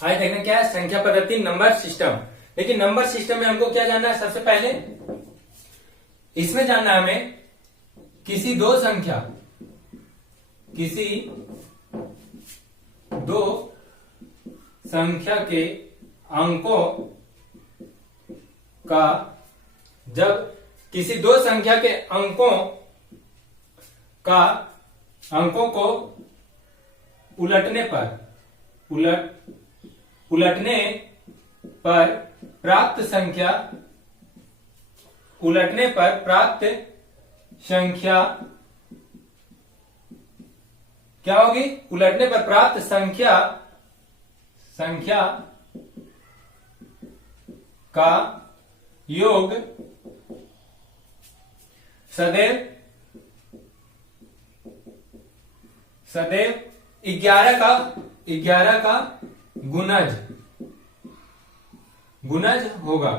आज देखना क्या है, संख्या पद्धति नंबर सिस्टम। लेकिन नंबर सिस्टम में हमको क्या जानना है, सबसे पहले इसमें जानना है हमें किसी दो संख्या के अंकों का, जब किसी दो संख्या के अंकों को उलटने पर प्राप्त संख्या क्या होगी, उलटने पर प्राप्त संख्या का योग सदैव 11 का गुणज होगा।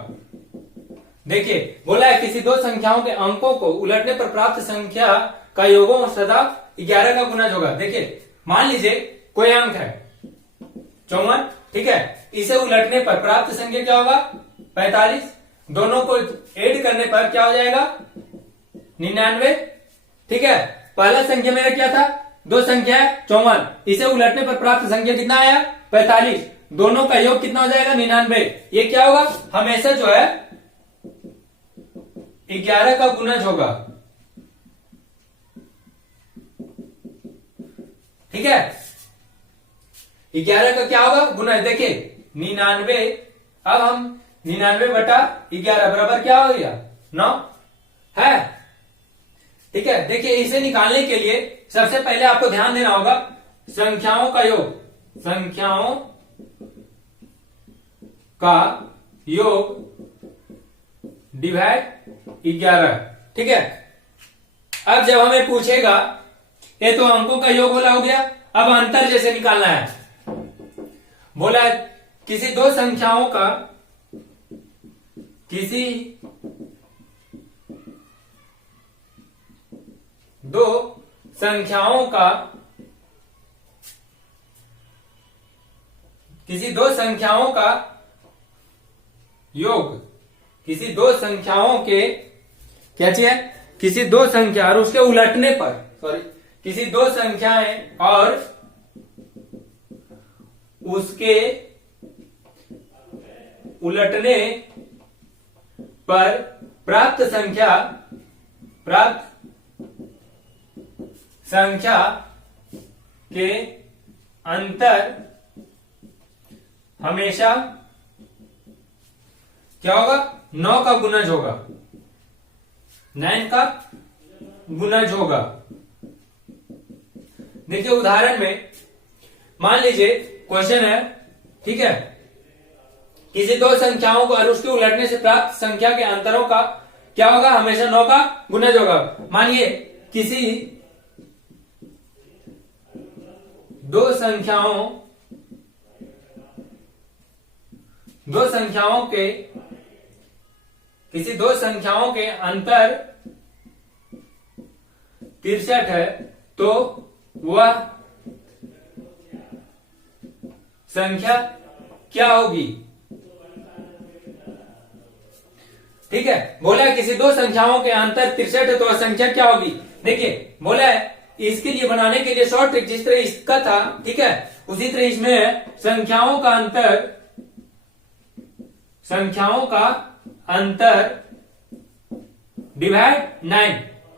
देखिए बोला है किसी दो संख्याओं के अंकों को उलटने पर प्राप्त संख्या का योग सदा 11 का गुणज होगा। देखिए मान लीजिए कोई अंक है 54, ठीक है, इसे उलटने पर प्राप्त संख्या क्या होगा 45, दोनों को ऐड करने पर क्या हो जाएगा 99, ठीक है। पहला संख्या मेरा क्या था, दो संख्या है 54, इसे उलटने पर प्राप्त संख्या कितना आया 45, दोनों का योग कितना हो जाएगा 99। ये क्या होगा, हमेशा जो है 11 का गुणज होगा, ठीक है। 11 का क्या होगा गुणज, देखिए 99, अब हम 99/11 बराबर क्या हो गया 9 है, ठीक है। देखिए इसे निकालने के लिए सबसे पहले आपको ध्यान देना होगा संख्याओं का योग डिवाइड 11, ठीक है। अब जब हमें पूछेगा, ये तो अंकों का योग बोला हो गया, अब अंतर जैसे निकालना है, बोला किसी दो संख्याओं का योग, किसी दो संख्याओं के क्या चाहिए, किसी दो संख्या और उसके उलटने पर, किसी दो संख्याएं और उसके उलटने पर प्राप्त संख्या के अंतर हमेशा क्या होगा 9 का गुणज होगा, 9 का गुणज होगा। देखिए उदाहरण में मान लीजिए क्वेश्चन है, ठीक है, किसी दो संख्याओं को और उसके उलटने से प्राप्त संख्या के अंतरों का क्या होगा, हमेशा 9 का गुणज होगा। मानिए किसी दो संख्याओं के अंतर 63 है, तो वह संख्या क्या होगी, ठीक है। बोला है किसी दो संख्याओं के अंतर 63 है तो वह संख्या क्या होगी। देखिए बोला है इसके लिए बनाने के लिए शॉर्ट ट्रिक जिस तरह इसका था, ठीक है, उसी तरह इसमें संख्याओं का अंतर डिवाइड 9,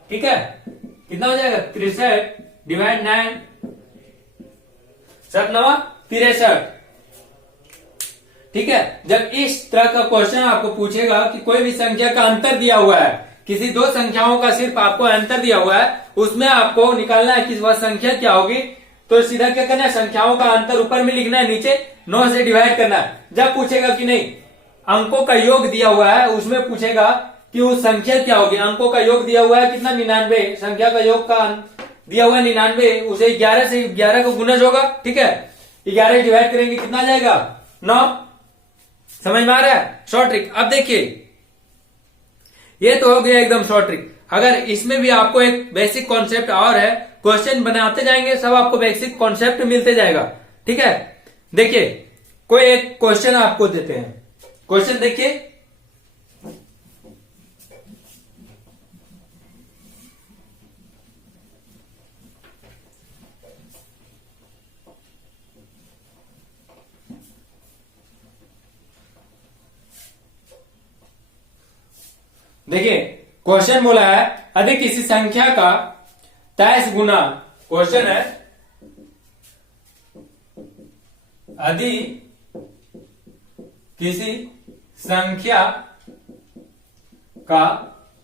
ठीक है, कितना हो जाएगा 63 डिवाइड 9, 7 9 63, ठीक है। जब इस तरह का क्वेश्चन आपको पूछेगा कि कोई भी संख्या का अंतर दिया हुआ है, किसी दो संख्याओं का सिर्फ आपको अंतर दिया हुआ है, उसमें आपको निकालना है कि वह संख्या क्या होगी, तो सीधा क्या करना है, संख्याओं का अंतर ऊपर में लिखना है, नीचे 9 से डिवाइड करना है। जब पूछेगा कि नहीं अंकों का योग दिया हुआ है, उसमें पूछेगा कि वो संख्या क्या होगी, अंकों का योग दिया हुआ है कितना 99, संख्या का योग का दिया हुआ है 99, उसे 11 से 11 का गुणज होगा, ठीक है। 11 डिवाइड करेंगे कितना आ जाएगा 9, समझ में आ रहा है शॉर्ट ट्रिक। अब देखिए ये तो हो गया एकदम शॉर्ट ट्रिक। अगर इसमें भी आपको एक बेसिक कॉन्सेप्ट और है, क्वेश्चन बनाते जाएंगे सब आपको बेसिक कॉन्सेप्ट मिलते जाएगा, ठीक है। देखिए कोई एक क्वेश्चन आपको देते हैं। क्वेश्चन देखिए, देखिए क्वेश्चन बोला है यदि किसी संख्या का 23 गुना, क्वेश्चन है यदि किसी संख्या का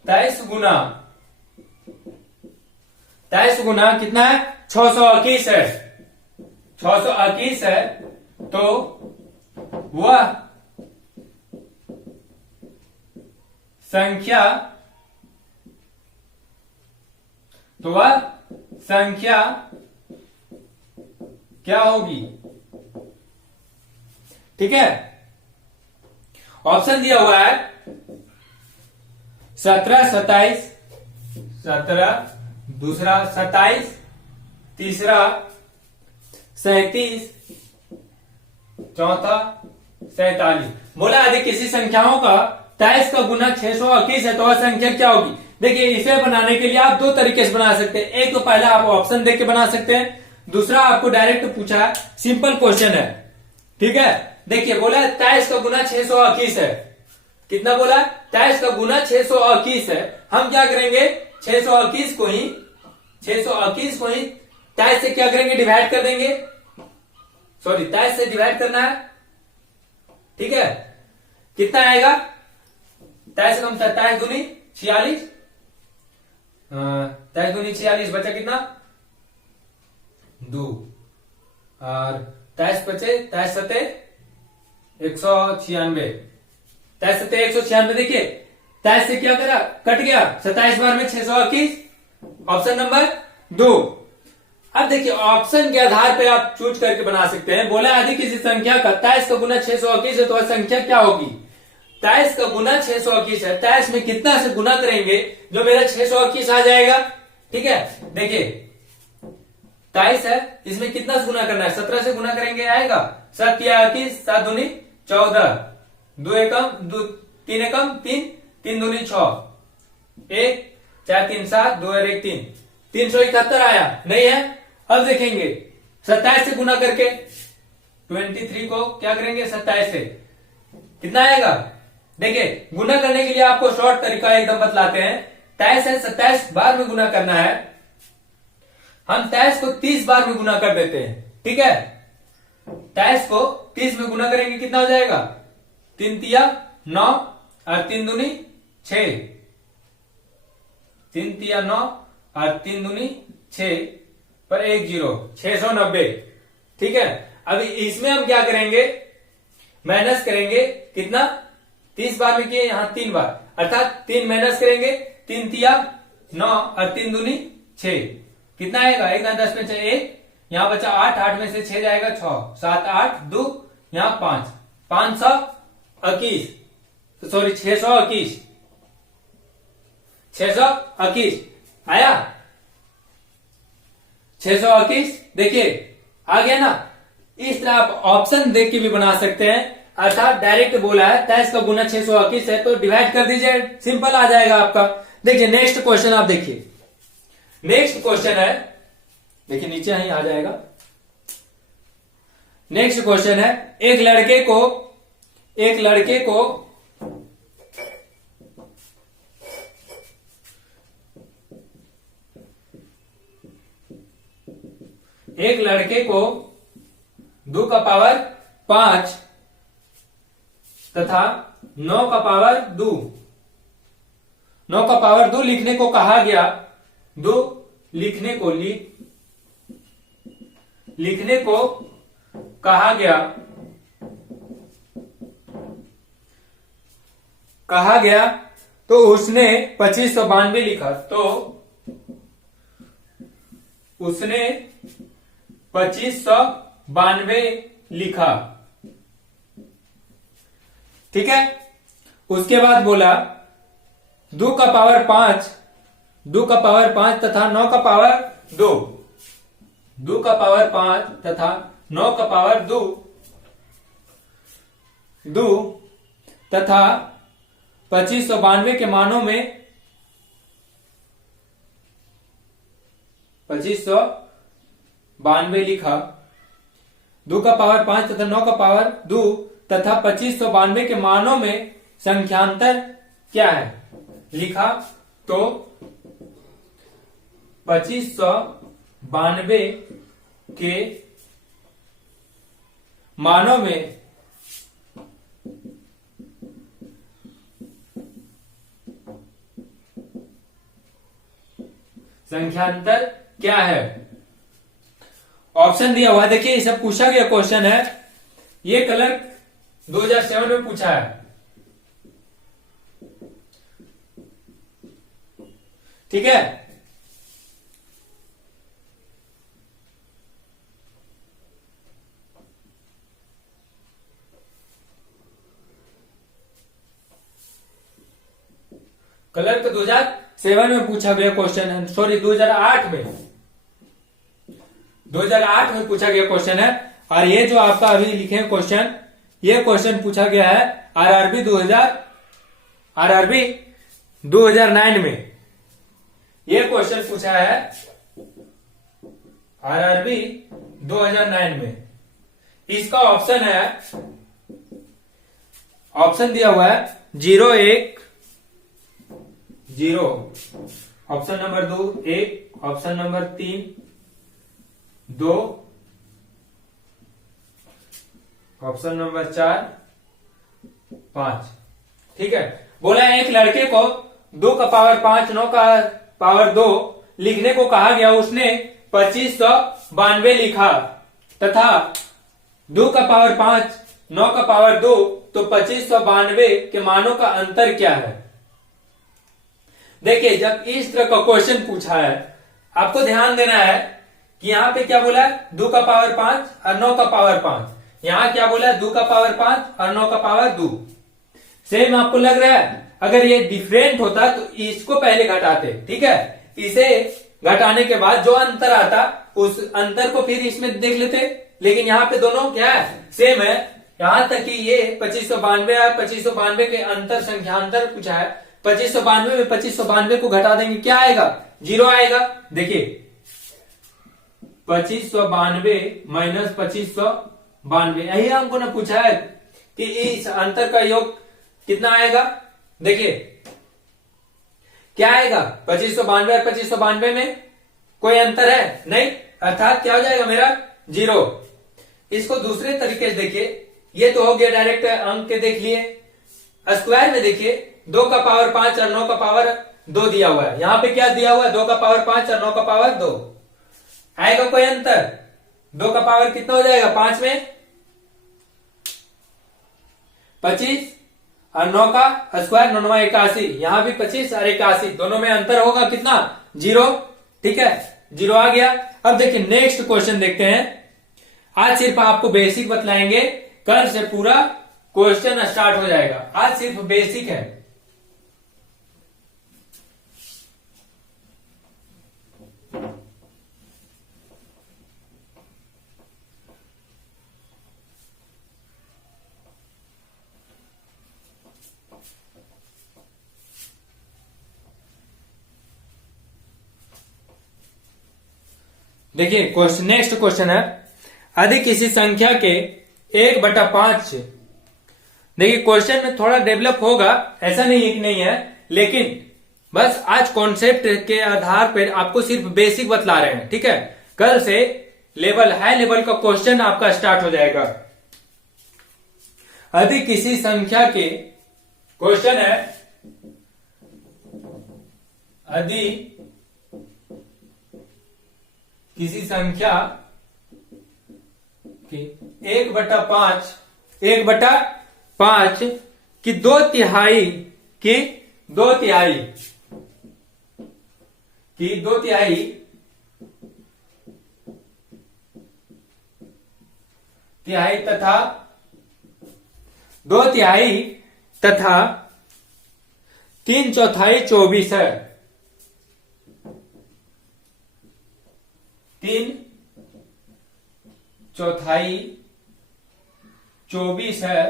23 गुना, 23 गुना कितना है 621 है, 621 है, तो वह संख्या, तो वह संख्या क्या होगी। ठीक है, ऑप्शन दिया हुआ है 17, 27, 17, दूसरा 27, तीसरा 37, चौथा 47। बोला यदि किसी संख्याओं का 23 का गुना 621 है तो वह संख्या क्या होगी। देखिए इसे बनाने के लिए आप दो तरीके से बना सकते हैं। एक तो पहला आप ऑप्शन देख के बना सकते हैं, दूसरा आपको डायरेक्ट पूछा है, सिंपल क्वेश्चन है। ठीक है, देखिए बोला 23 का गुना 621 है, कितना बोला 23 का गुना 621 है। हम क्या करेंगे 621 को ही 23 से क्या करेंगे डिवाइड कर देंगे, सॉरी 23 से डिवाइड करना है। ठीक है, कितना आएगा 23 कम 27 दूनी 46, 23 दूनी 46, बचा कितना 2, और 23 बचे 23 सते 196, 23 सते 196। देखिए 23 से क्या करा कट गया, 27 बार में 621, ऑप्शन नंबर 2। अब देखिए ऑप्शन के आधार पे आप चूज करके बना सकते हैं। बोला यदि किसी संख्या का 23 का गुना 621 है तो वह संख्या क्या होगी। 23 का गुना 621 है, 23 में कितना से गुना करेंगे जो मेरा 621 आ जाएगा। ठीक है, देखिए 23 है, इसमें कितना से गुना करना है 17 से गुना करेंगे आएगा 7 या 21, 7 दूनी 14, 2 एकम 2, 3 एकम 3, 3 दूनी 6, 1 4 3 7, 2 और 1 3, 371 आया नहीं है। अब देखेंगे 27 से गुना करके 23 को क्या करेंगे 27 से कितना आएगा। देखिए गुना करने के लिए आपको शॉर्ट तरीका एकदम बतलाते हैं। 23 है 27 बार में गुना करना है, हम 23 को 30 बार में गुना कर देते हैं। ठीक है, 23 को 30 में गुना करेंगे कितना हो जाएगा 3 तिया 9 और 3 दूनी 6, 3 तिया 9 और 3 दूनी 6 पर 1 0, 690। ठीक है, अभी इसमें हम क्या करेंगे माइनस करेंगे कितना 30 बार में किए यहां 3 बार, अर्थात 3 माइनस करेंगे 3 तिया 9 और 3 दूनी 6, कितना आएगा 1 10 में 6 1, यहां बचा 8, 8 में से 6 जाएगा 6, 7 8 2, यहां 5, 521, सॉरी 621, 621 आया 621। देखिए आ गया ना। इस तरह आप ऑप्शन देख के भी बना सकते हैं, अर्थात डायरेक्ट बोला है 23 का गुना 621 है तो डिवाइड कर दीजिए, सिंपल आ जाएगा आपका। देखिए नेक्स्ट क्वेश्चन आप देखिए, नेक्स्ट क्वेश्चन है, देखिए नीचे ही आ जाएगा। नेक्स्ट क्वेश्चन है एक लड़के को एक लड़के को 2 का पावर 5 तथा 9 का पावर 2, 9 का पावर 2 लिखने को कहा गया। 2 लिखने को कहा गया तो उसने 2592 लिखा, तो उसने 2592 लिखा। ठीक है, उसके बाद बोला 2 का पावर 5, 2 का पावर 5 तथा 9 का पावर 2, 2 का पावर 5 तथा 9 का पावर 2 दो तथा 2592 के मानों में 2592 लिखा, 2 का पावर 5 तथा 9 का पावर 2 तथा 2592 के मानों में संख्यांतर क्या है लिखा। तो 2592 के मानों में संख्यांतर क्या है। ऑप्शन दिया हुआ देखिए, ये सब पूछा गया क्वेश्चन है, ये क्लर्क 2007 में पूछा है। ठीक है, क्लर्क 2007 में पूछा गया क्वेश्चन है, सॉरी 2008 में पूछा गया क्वेश्चन है। और ये जो आपका अभी लिखे क्वेश्चन, ये क्वेश्चन पूछा गया है आरआरबी 2009 में। ये क्वेश्चन पूछा है आरआरबी 2009 में। इसका ऑप्शन है, ऑप्शन दिया हुआ है 0 1 0, option number 2 1, option number 3 2, option number 4 5। ठीक है, बोला एक लड़के को 2 का पावर 5 9 का पावर 2 लिखने को कहा गया, उसने 2592 लिखा तथा 2 का पावर 5 9 का पावर 2, तो 2592 के मानों का अंतर क्या है। देखिए, जब इस तरह का क्वेश्चन पूछा है, आपको ध्यान देना है कि यहां पे क्या बोला है 2 का पावर 5 और 9 का पावर 5, यहां क्या बोला है 2 का पावर 5 और 9 का पावर 2। सेम आपको लग रहा है, अगर ये डिफरेंट होता तो इसको पहले घटाते, ठीक है, इसे घटाने के बाद जो अंतर आता उस अंतर को फिर इसमें देख लेते, लेकिन यहाँ पे दोनों क्या है सेम है। यहां तक कि ये 2592 और 2592 के अंतर संख्यांतर पूछा है, 2592 में 2592 को घटा देंगे, क्या आएगा 0 आएगा। देखिए 2592 माइनस 2592, यही हमको ना पूछा है कि इस अंतर का योग कितना आएगा। देखिए क्या आएगा 2592 और 2592 में कोई अंतर है नहीं, अर्थात क्या हो जाएगा मेरा 0। इसको दूसरे तरीके से देखिए, ये तो हो गया डायरेक्ट अंक के देख लिए। स्क्वायर में देखिए 2 का पावर 5 और 9 का पावर 2 दिया हुआ है, यहां पे क्या दिया हुआ है 2 का पावर 5 और 9 का पावर 2, आएगा कोई अंतर। 2 का पावर कितना हो जाएगा 5 में 25 और 9 का स्क्वायर 9 81, यहां भी 25 और 81, दोनों में अंतर होगा कितना 0। ठीक है, 0 आ गया। अब देखिए नेक्स्ट क्वेश्चन देखते हैं। आज सिर्फ आपको बेसिक बतलाएंगे, कल से पूरा क्वेश्चन स्टार्ट हो जाएगा, आज सिर्फ बेसिक है। देखिए क्वेश्चन, नेक्स्ट क्वेश्चन है, यदि किसी संख्या के 1/5, देखिए क्वेश्चन में थोड़ा डेवलप होगा, ऐसा नहीं है कि नहीं है, लेकिन बस आज कॉन्सेप्ट के आधार पर आपको सिर्फ बेसिक बतला रहे हैं। ठीक है, कल से लेवल हाई लेवल का क्वेश्चन आपका स्टार्ट हो जाएगा। यदि किसी संख्या के, क्वेश्चन है यदि किसी संख्या की 1/5 की 2/3 तथा 3/4 24 है, 3/4 24 है,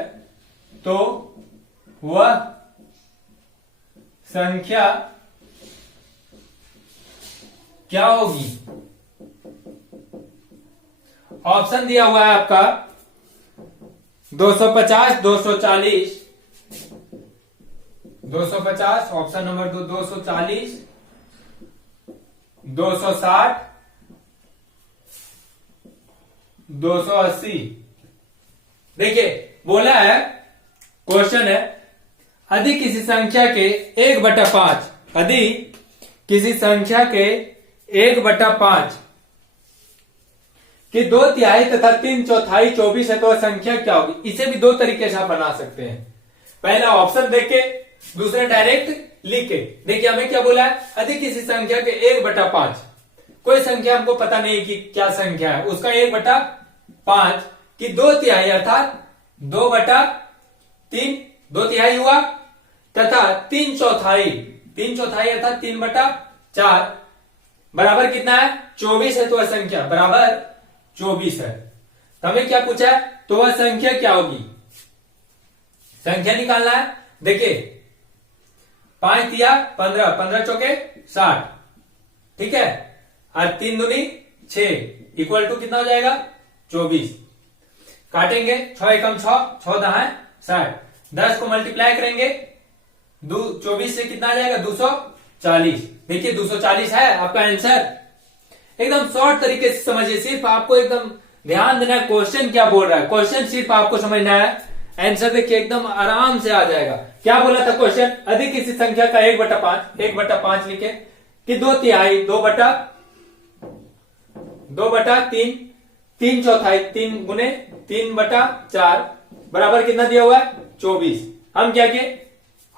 तो वह संख्या क्या होगी? ऑप्शन दिया हुआ है आपका 250, 240, 250 ऑप्शन नंबर 2, 240, 260, 280। देखिए बोला है, क्वेश्चन है, यदि किसी संख्या के 1/5, यदि किसी संख्या के 1/5 कि 2/3 तथा 3/4 24 है तो वह संख्या क्या होगी? इसे भी दो तरीके से आप बना सकते हैं। पहला ऑप्शन देख के, दूसरा डायरेक्ट लिख के। देखिए हमें क्या बोला है, यदि किसी संख्या के 1/5, कोई संख्या हमको पता नहीं कि क्या संख्या है, उसका 1/5 कि 2/3 अर्थात 2/3, 2/3 हुआ, तथा 3/4, 3/4 अर्थात 3/4 बराबर कितना है? 24 है। तो वह संख्या बराबर 24 है। तो हमें क्या पूछा है? तो वह संख्या क्या होगी? संख्या निकालना है। देखिए 5 दिया 15, 15 चौके 60, ठीक है, और 3 दूनी 6 इक्वल टू कितना हो जाएगा? 24। काटेंगे 6 एकम 6, 6 दहां 60, 10 को मल्टीप्लाई करेंगे 24 से कितना आ जाएगा? 240। देखिए 240 है आपका आंसर। एकदम शॉर्ट तरीके से समझिए, सिर्फ आपको एकदम ध्यान देना है क्वेश्चन क्या बोल रहा है, क्वेश्चन सिर्फ आपको समझना है, आंसर देखिए एकदम आराम से आ जाएगा। क्या बोला था क्वेश्चन? यदि किसी संख्या का 1/5, 1/5 लिखे कि 2/3, 2/3, 3/4, 3 गुने 3/4 बराबर कितना दिया हुआ है? 24। हम क्या किए,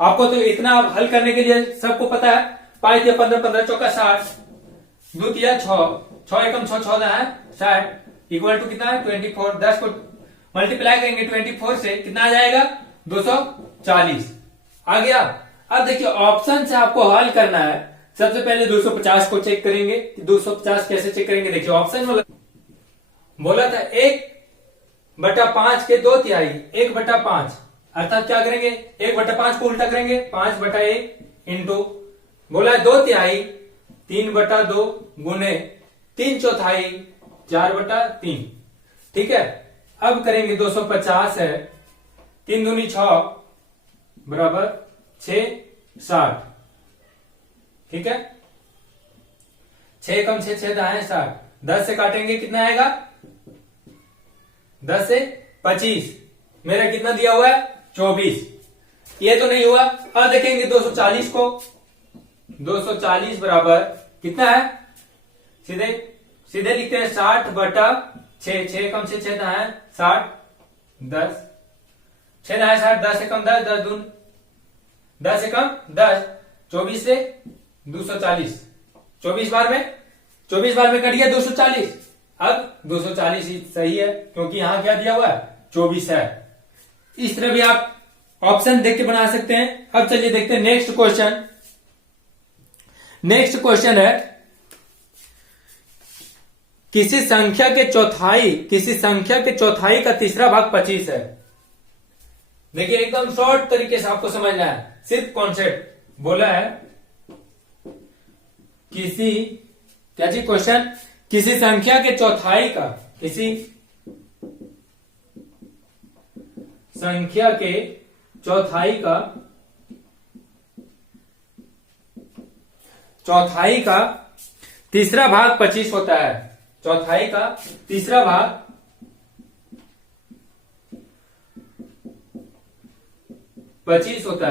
आपको तो इतना हल करने के लिए सबको पता है, 5 या 15, 15 चौका 60, 2 या 6, 6 एकम 6, 6 है 60 इक्वल टू कितना है? 24। 10 को मल्टीप्लाई करेंगे 24 से कितना आ जाएगा? 240 आ गया। अब देखिए ऑप्शन से आपको हल करना है। सबसे पहले 250 को चेक करेंगे। 250 कैसे चेक करेंगे? देखिए ऑप्शन में बोला था 1/5 के 2/3, 1/5 अर्थात क्या करेंगे? 1/5 को उल्टा करेंगे, 5/1 इंटू बोला 2/3, 3/2 गुने 3/4, 4/3, ठीक है। अब करेंगे 250 है, 3 दूनी 6 बराबर 6, 60, ठीक है। 6 कम 6, 6 दाएं 60, 10 से काटेंगे कितना आएगा? 10 से 25, मेरा कितना दिया हुआ है? 24। ये तो नहीं हुआ। अब देखेंगे 240 को, 240 बराबर कितना है? सीधे सीधे लिखते हैं 60/6, 6 कम 6, 6 दाएं 60, 10, 6 दाएं 60, 10 से कम 10, 10 दून 10 से कम 10, 24 से 240, 24 बार में कट गया 240। अब 240 ही सही है क्योंकि यहां क्या दिया हुआ है? 24 है। इस तरह भी आप ऑप्शन देख के बना सकते हैं। अब चलिए देखते हैं नेक्स्ट क्वेश्चन। नेक्स्ट क्वेश्चन है, किसी संख्या के चौथाई का तीसरा भाग 25 है। देखिए एकदम शॉर्ट तरीके से आपको समझना है, सिर्फ कॉन्सेप्ट बोला है। क्या जी क्वेश्चन? किसी संख्या के चौथाई का, किसी संख्या के चौथाई का तीसरा भाग 25 होता है। चौथाई का तीसरा भाग 25 होता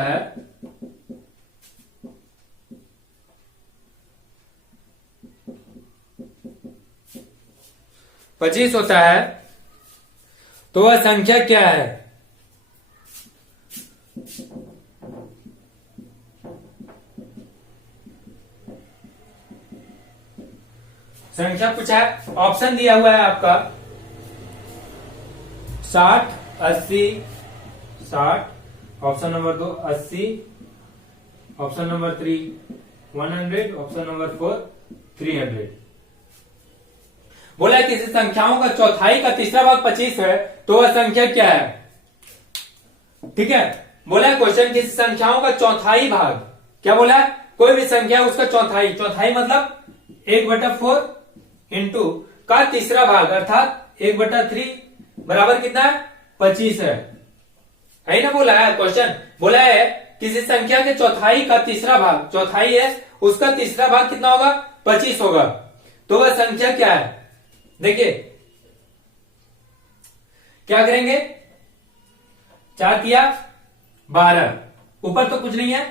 है। तो वह संख्या क्या है? संख्या पूछा है, ऑप्शन दिया हुआ है आपका 60, 80, 60, option number 2 80, option number 3 100, option number 4 300। बोला किसी संख्याओं का चौथाई का तीसरा भाग 25 है तो वह संख्या क्या है? ठीक है, बोला है क्वेश्चन किसी संख्याओं का चौथाई भाग, क्या बोला है, कोई भी संख्या उसका चौथाई, चौथाई मतलब 1/4 इंटू का तीसरा भाग अर्थात 1/3 बराबर कितना है, 25 है ना। बोला है क्वेश्चन, बोला है किसी संख्या के चौथाई का तीसरा भाग, चौथाई है उसका तीसरा भाग कितना होगा, 25 होगा। तो वह संख्या क्या है, देखिए क्या करेंगे, 4 तिया 12, ऊपर तो कुछ नहीं है,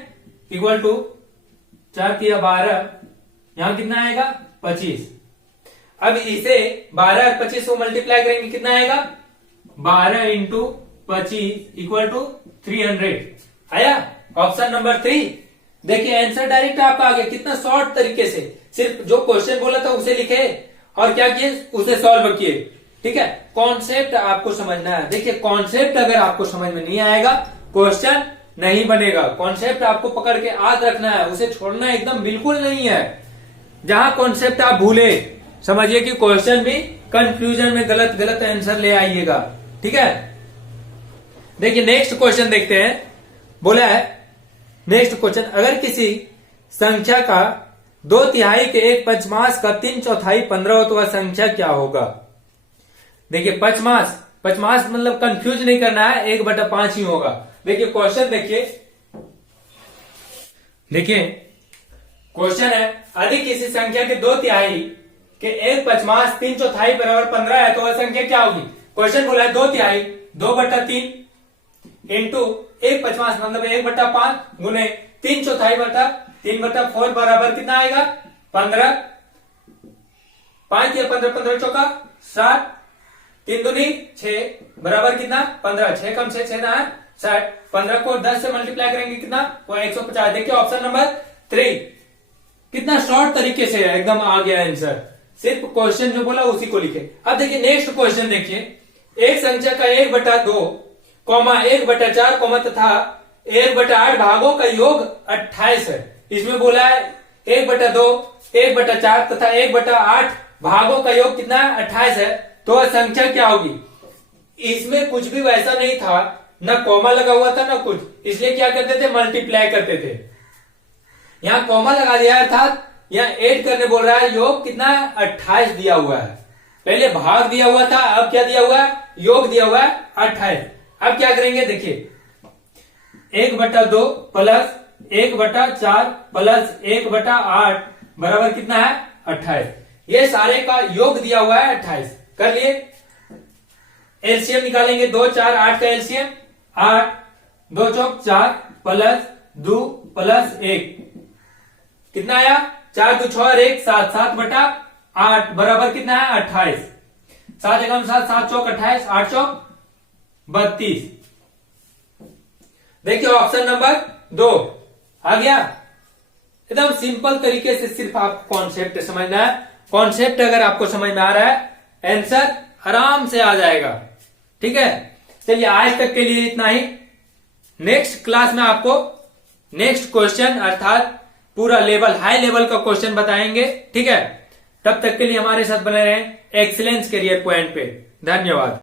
इक्वल टू 4 तिया 12, यहां कितना आएगा 25। अब इसे 12 और 25 को मल्टीप्लाई करेंगे, कितना आएगा 12 इंटू 25 इक्वल टू 300 आया। Option number 3। देखिए आंसर डायरेक्ट आपका आ गया, कितना शॉर्ट तरीके से, सिर्फ जो क्वेश्चन बोला था उसे लिखे और क्या किए, उसे सॉल्व किए। ठीक है, कॉन्सेप्ट आपको समझना है। देखिए कॉन्सेप्ट अगर आपको समझ में नहीं आएगा क्वेश्चन नहीं बनेगा। कॉन्सेप्ट आपको पकड़ के याद रखना है, उसे छोड़ना एकदम बिल्कुल नहीं है। जहां कॉन्सेप्ट आप भूले समझिए कि क्वेश्चन भी कंफ्यूजन में गलत गलत आंसर ले आइएगा। ठीक है, देखिए नेक्स्ट क्वेश्चन देखते हैं। बोला है नेक्स्ट क्वेश्चन, अगर किसी संख्या का 2/3 के 1/5 का 3/4 15 हो तो वह संख्या क्या होगा। देखिए 5/5 मतलब कंफ्यूज नहीं करना है, 1/5 ही होगा। देखिए क्वेश्चन देखिए क्वेश्चन है, यदि किसी संख्या के 2/3 के 1/5 3/4 बराबर 15 है तो वह संख्या क्या होगी। क्वेश्चन बोला है 2/3 2/3 इंटू 1/5 मतलब 1/5 गुने 3/4 बराबर कितना आएगा 15। 5 या 15 15 चौका 7, 3 दूनी 6 बराबर कितना 15, 6 कम 6 6 60, 15 को 10 से मल्टीप्लाई करेंगे कितना, वो 150। देखिए ऑप्शन नंबर 3 कितना शॉर्ट तरीके से है, एकदम आ गया आंसर। सिर्फ क्वेश्चन जो बोला उसी को लिखे। अब देखिए नेक्स्ट क्वेश्चन देखिए, एक संख्या का 1/2 1/4 तथा 1/8 भागों का योग 28 है। इसमें बोला है 1/2 1/4 तथा 1/8 भागों का योग कितना है 28 है, तो वह संख्या क्या होगी। इसमें कुछ भी वैसा नहीं था, ना कॉमा लगा हुआ था ना कुछ, इसलिए क्या करते थे मल्टीप्लाई करते थे। यहां कॉमा लगा दिया अर्थात यहाँ ऐड करने बोल रहा है, योग कितना 28 दिया हुआ है। पहले भाग दिया हुआ था, अब क्या दिया हुआ है, योग दिया हुआ है 28। अब क्या करेंगे देखिए 1/2 प्लस 1/4 प्लस 1/8 बराबर कितना है 28। ये सारे का योग दिया हुआ है 28। कर लिए, एलसीएम निकालेंगे 2 4 8 का एलसीएम 8 2 चौक 4 प्लस 2 प्लस 1 कितना आया 4 2 6 1 7 7/8 बराबर कितना है 28। 7 एकम 7 7 चौक 28 8 चौक 32। देखिए ऑप्शन नंबर 2 आ गया। एकदम सिंपल तरीके से सिर्फ आपको कॉन्सेप्ट समझना है। कॉन्सेप्ट अगर आपको समझ में आ रहा है आंसर आराम से आ जाएगा। ठीक है, चलिए आज तक के लिए इतना ही। नेक्स्ट क्लास में आपको नेक्स्ट क्वेश्चन अर्थात पूरा लेवल हाई लेवल का क्वेश्चन बताएंगे। ठीक है, तब तक के लिए हमारे साथ बने रहें एक्सीलेंस करियर पॉइंट पे। धन्यवाद।